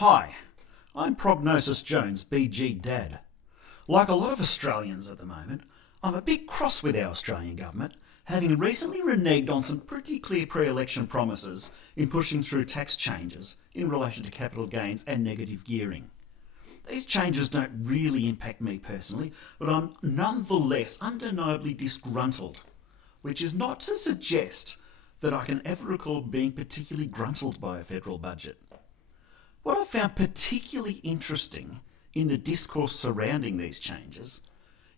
Hi, I'm Prognosis Jones, BG Dad. Like a lot of Australians at the moment, I'm a bit cross with our Australian government, having recently reneged on some pretty clear pre-election promises in pushing through tax changes in relation to capital gains and negative gearing. These changes don't really impact me personally, but I'm nonetheless undeniably disgruntled, which is not to suggest that I can ever recall being particularly gruntled by a federal budget. What I found particularly interesting in the discourse surrounding these changes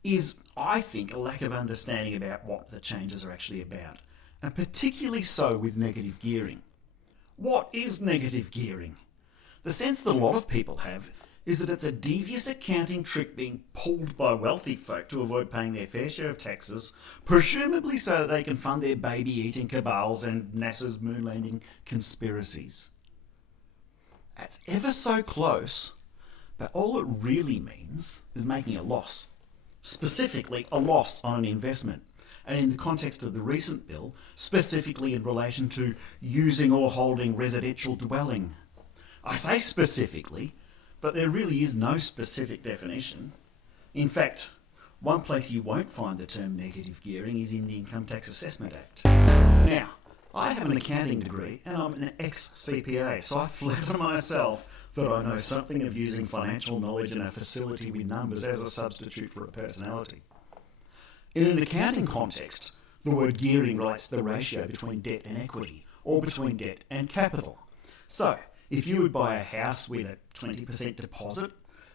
is, I think, a lack of understanding about what the changes are actually about, and particularly so with negative gearing. What is negative gearing? The sense that a lot of people have is that it's a devious accounting trick being pulled by wealthy folk to avoid paying their fair share of taxes, presumably so that they can fund their baby-eating cabals and NASA's moon landing conspiracies. That's ever so close, but all it really means is making a loss. Specifically, a loss on an investment. And in the context of the recent bill, specifically in relation to using or holding residential dwelling. I say specifically, but there really is no specific definition. In fact, one place you won't find the term negative gearing is in the Income Tax Assessment Act. Now, I have an accounting degree and I'm an ex-cpa, so I flatter myself that I know something of using financial knowledge and a facility with numbers as a substitute for a personality. In an accounting context, the word gearing relates to the ratio between debt and equity, or between debt and capital. So, if you would buy a house with a 20% deposit,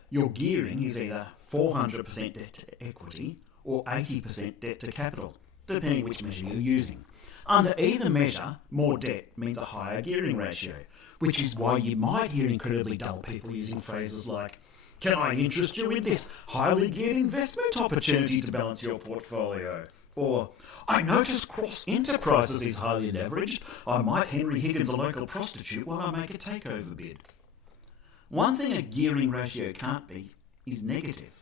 your gearing is either 400% debt to equity or 80% debt to capital, depending which measure you're using. Under either measure, more debt means a higher gearing ratio, which is why you might hear incredibly dull people using phrases like, "Can I interest you in this highly geared investment opportunity to balance your portfolio?" Or, "I notice Cross Enterprises is highly leveraged. I might Henry Higgins a local prostitute while I make a takeover bid." One thing a gearing ratio can't be is negative.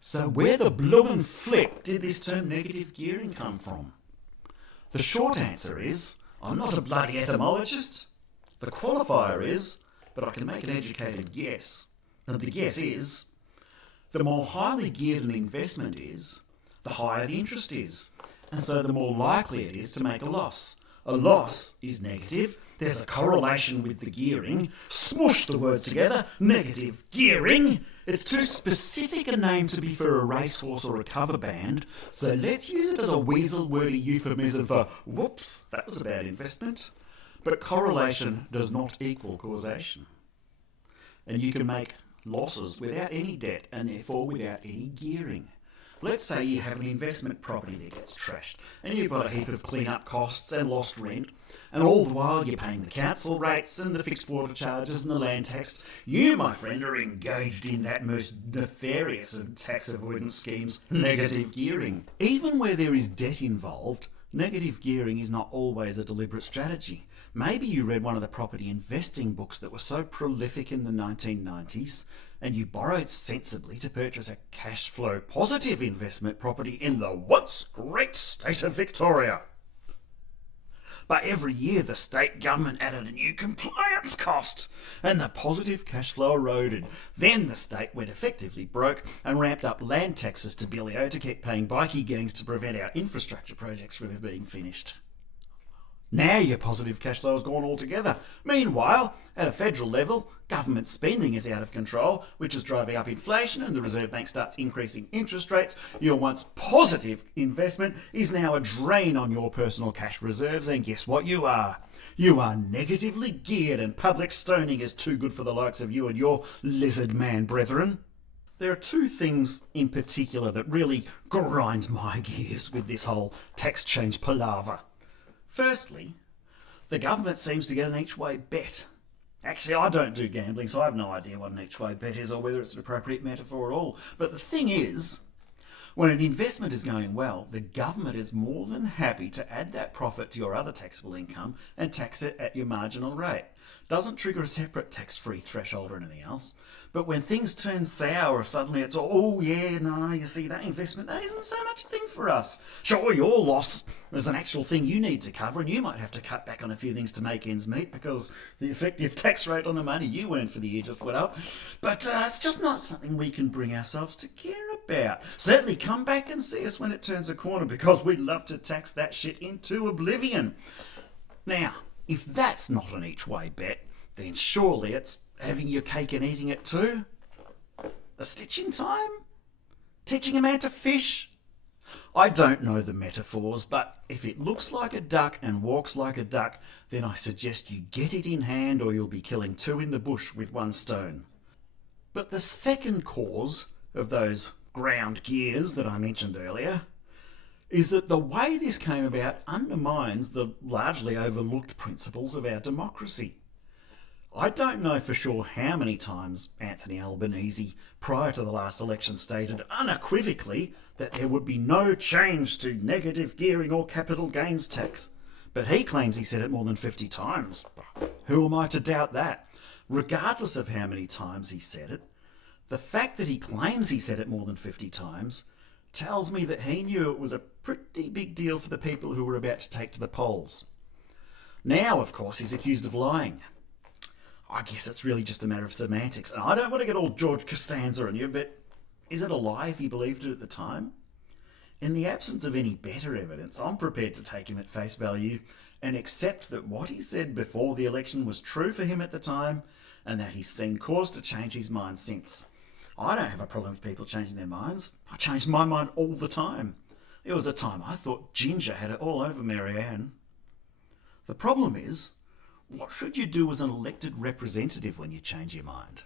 So where the bloomin' flip did this term negative gearing come from? The short answer is, I'm not a bloody etymologist. The qualifier is, but I can make an educated guess. And the guess is, the more highly geared an investment is, the higher the interest is. And so the more likely it is to make a loss. A loss is negative. There's a correlation with the gearing. Smoosh the words together. Negative gearing. It's too specific a name to be for a racehorse or a cover band, so let's use it as a weasel-wordy euphemism for, whoops, that was a bad investment. But correlation does not equal causation. And you can make losses without any debt and therefore without any gearing. Let's say you have an investment property that gets trashed and you've got a heap of clean-up costs and lost rent, and all the while you're paying the council rates and the fixed water charges and the land tax. You, my friend, are engaged in that most nefarious of tax avoidance schemes, negative gearing. Even where there is debt involved, negative gearing is not always a deliberate strategy. Maybe you read one of the property investing books that were so prolific in the 1990s, and you borrowed sensibly to purchase a cash flow positive investment property in the once great state of Victoria. But every year the state government added a new compliance cost, and the positive cash flow eroded. Then the state went effectively broke and ramped up land taxes to Billio to keep paying bikie gangs to prevent our infrastructure projects from being finished. Now your positive cash flow has gone altogether. Meanwhile, at a federal level, government spending is out of control, which is driving up inflation, and the Reserve Bank starts increasing interest rates. Your once positive investment is now a drain on your personal cash reserves, and guess what you are? You are negatively geared, and public stoning is too good for the likes of you and your lizard man brethren. There are two things in particular that really grind my gears with this whole tax change palaver. Firstly, the government seems to get an each-way bet. Actually, I don't do gambling, so I have no idea what an each-way bet is or whether it's an appropriate metaphor at all. But the thing is, when an investment is going well, the government is more than happy to add that profit to your other taxable income and tax it at your marginal rate. doesn't trigger a separate tax-free threshold or anything else. But when things turn sour, suddenly it's, oh yeah, no, you see, that investment, that isn't so much a thing for us. Sure, your loss is an actual thing you need to cover, and you might have to cut back on a few things to make ends meet because the effective tax rate on the money you earned for the year just went up. But it's just not something we can bring ourselves to care about. Certainly come back and see us when it turns a corner, because we'd love to tax that shit into oblivion. Now, if that's not an each-way bet, then surely it's having your cake and eating it too. A stitch in time? Teaching a man to fish? I don't know the metaphors, but if it looks like a duck and walks like a duck, then I suggest you get it in hand, or you'll be killing two in the bush with one stone. But the second cause of those ground gears that I mentioned earlier is that the way this came about undermines the largely overlooked principles of our democracy. I don't know for sure how many times Anthony Albanese, prior to the last election, stated unequivocally that there would be no change to negative gearing or capital gains tax. But he claims he said it more than 50 times. Who am I to doubt that? Regardless of how many times he said it, the fact that he claims he said it more than 50 times tells me that he knew it was a pretty big deal for the people who were about to take to the polls. Now, of course, he's accused of lying. I guess it's really just a matter of semantics. And I don't want to get all George Costanza on you, but is it a lie if he believed it at the time? In the absence of any better evidence, I'm prepared to take him at face value and accept that what he said before the election was true for him at the time, and that he's seen cause to change his mind since. I don't have a problem with people changing their minds. I change my mind all the time. There was a time I thought Ginger had it all over Marianne. The problem is, what should you do as an elected representative when you change your mind?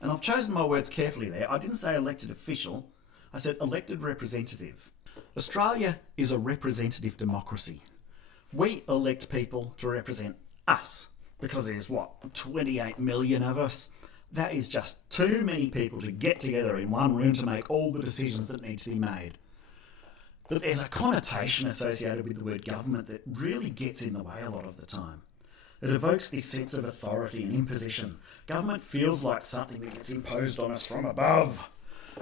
And I've chosen my words carefully there. I didn't say elected official. I said elected representative. Australia is a representative democracy. We elect people to represent us, because there's, 28 million of us? That is just too many people to get together in one room to make all the decisions that need to be made. But there's a connotation associated with the word government that really gets in the way a lot of the time. It evokes this sense of authority and imposition. Government feels like something that gets imposed on us from above.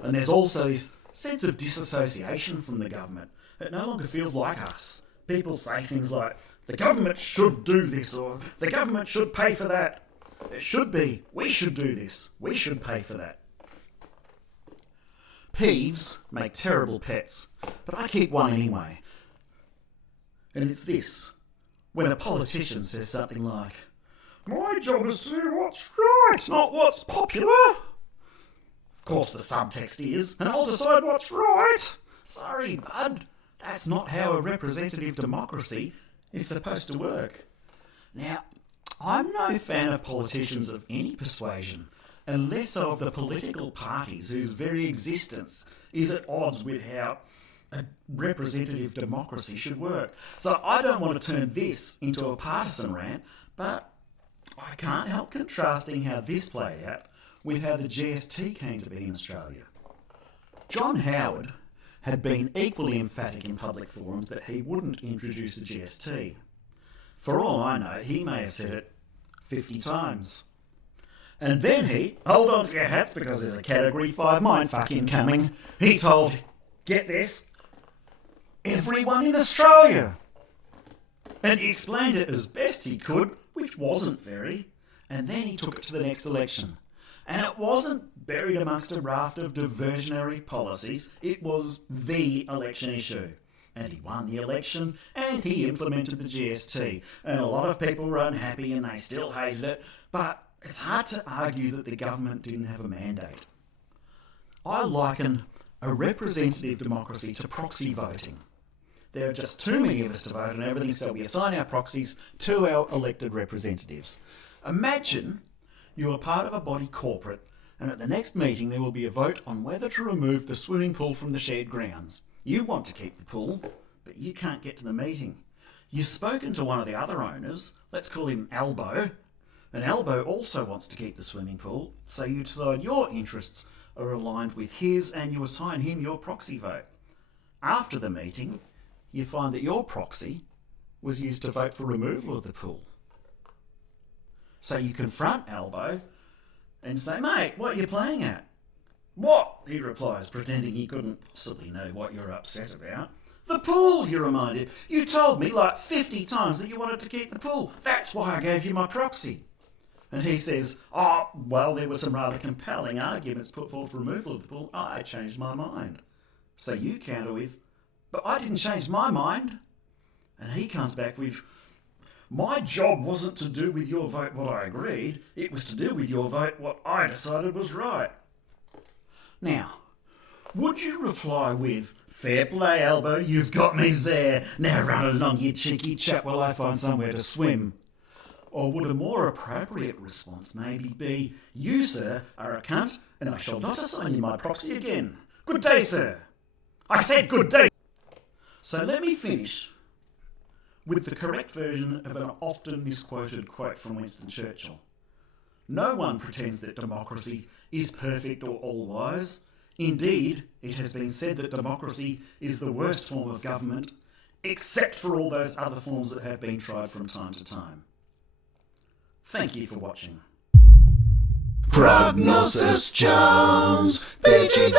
And there's also this sense of disassociation from the government. It no longer feels like us. People say things like, the government should do this, or the government should pay for that. It should be, we should do this, we should pay for that. Peeves make terrible pets, but I keep one anyway. And it's this. When a politician says something like, my job is to do what's right, not what's popular. Of course the subtext is, and I'll decide what's right. Sorry, bud, that's not how a representative democracy is supposed to work. Now, I'm no fan of politicians of any persuasion, and less so of the political parties whose very existence is at odds with how a representative democracy should work. So I don't want to turn this into a partisan rant, but I can't help contrasting how this played out with how the GST came to be in Australia. John Howard had been equally emphatic in public forums that he wouldn't introduce the GST. For all I know, he may have said it 50 times. And then he, hold on to your hats because there's a Category 5 mindfuck incoming, he told, get this, everyone in Australia. And he explained it as best he could, which wasn't very, and then he took it to the next election. And it wasn't buried amongst a raft of diversionary policies, it was the election issue. And he won the election, and he implemented the GST. And a lot of people were unhappy and they still hated it, but it's hard to argue that the government didn't have a mandate. I liken a representative democracy to proxy voting. There are just too many of us to vote on everything, so we assign our proxies to our elected representatives. Imagine you are part of a body corporate, and at the next meeting there will be a vote on whether to remove the swimming pool from the shared grounds. You want to keep the pool, but you can't get to the meeting. You've spoken to one of the other owners, let's call him Albo, and Albo also wants to keep the swimming pool, so you decide your interests are aligned with his and you assign him your proxy vote. After the meeting, you find that your proxy was used to vote for removal of the pool. So you confront Elbow and say, "Mate, what are you playing at?" "What?" he replies, pretending he couldn't possibly know what you're upset about. "The pool," you remind him. "You told me like 50 times that you wanted to keep the pool. That's why I gave you my proxy." And he says, "Oh, well, there were some rather compelling arguments put forward for removal of the pool. I changed my mind." So you counter with, "But I didn't change my mind." And he comes back with, "My job wasn't to do with your vote what I agreed. It was to do with your vote what I decided was right." Now, would you reply with, "Fair play, Elbow, you've got me there. Now run along, you cheeky chap, while I find somewhere to swim"? Or would a more appropriate response maybe be, "You, sir, are a cunt, and I shall not assign you my proxy again. Good day, sir." I said good day. So let me finish with the correct version of an often misquoted quote from Winston Churchill. No one pretends that democracy is perfect or all-wise. Indeed, it has been said that democracy is the worst form of government, except for all those other forms that have been tried from time to time. Thank you for watching. Prognosis Jones, BG